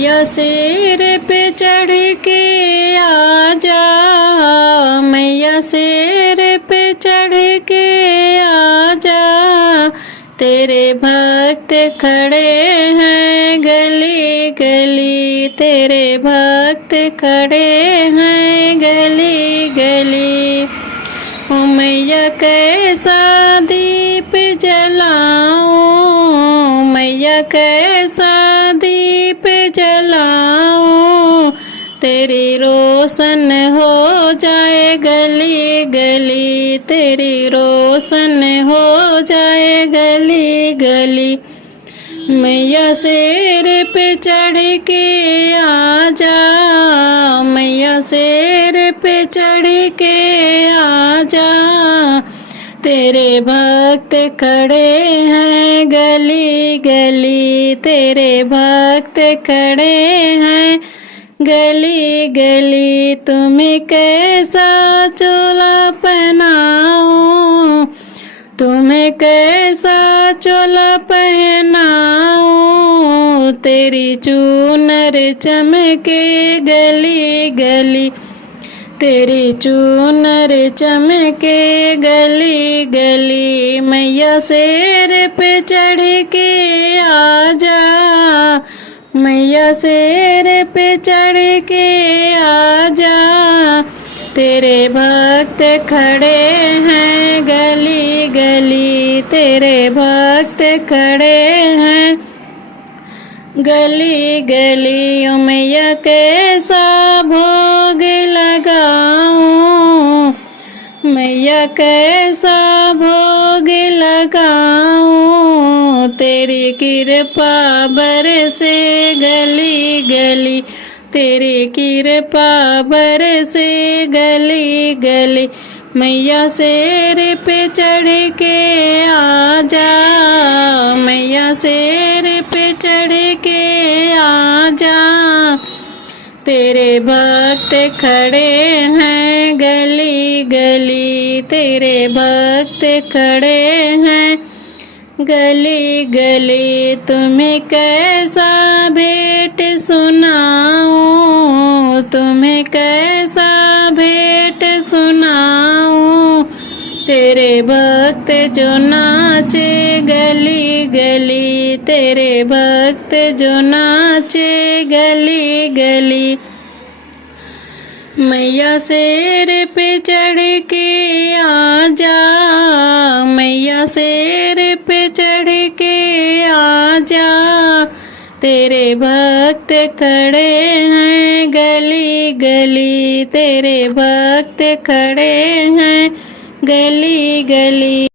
मैया शेर पे चढ़ के आजा, मैया शेर पे चढ़ के आजा, तेरे भक्त खड़े हैं गली गली, तेरे भक्त खड़े हैं गली गली। ओ मैया कैसा दीप जलाऊं, मैया कैसा दीप जलाऊं, तेरी रोशन हो जाए गली गली, तेरी रोशन हो जाए गली गली। मैया शेर पे चढ़ के आजा, मैया शेर पे चढ़ के आजा, तेरे भक्त खड़े हैं गली गली, तेरे भक्त खड़े हैं गली गली। तुम्हें कैसा चोला पहनाऊं, तुम्हें कैसा चोला पहनाऊं, तेरी चूनर चमके गली गली, तेरी चूनर चमके गली गली। मैया शेर पे चढ़ के आजा, मैया शेर पे चढ़ के आजा, तेरे भक्त खड़े हैं गली गली, तेरे भक्त खड़े हैं गली गली। ओ मैया कैसा भोग लगाऊं, मैया कैसा भोग लगाऊं, तेरी कृपा बरसे गली गली, तेरी कृपा बरसे गली गली। मैया शेर पे चढ़ के आजा, मैया शेर पे चढ़ के आजा, तेरे भक्त खड़े हैं गली गली, तेरे भक्त खड़े हैं गली गली। तुम्हें कैसा भेंट सुनाऊं, तुम्हें कैसा भेंट सुनाऊं, तेरे भक्त जो नाचे गली गली, तेरे भक्त जो नाचे गली गली। मैया शेर पे चढ़ के आजा, मैया शेर पे चढ़ के आजा, तेरे भक्त खड़े हैं गली गली, तेरे भक्त खड़े हैं गली गली।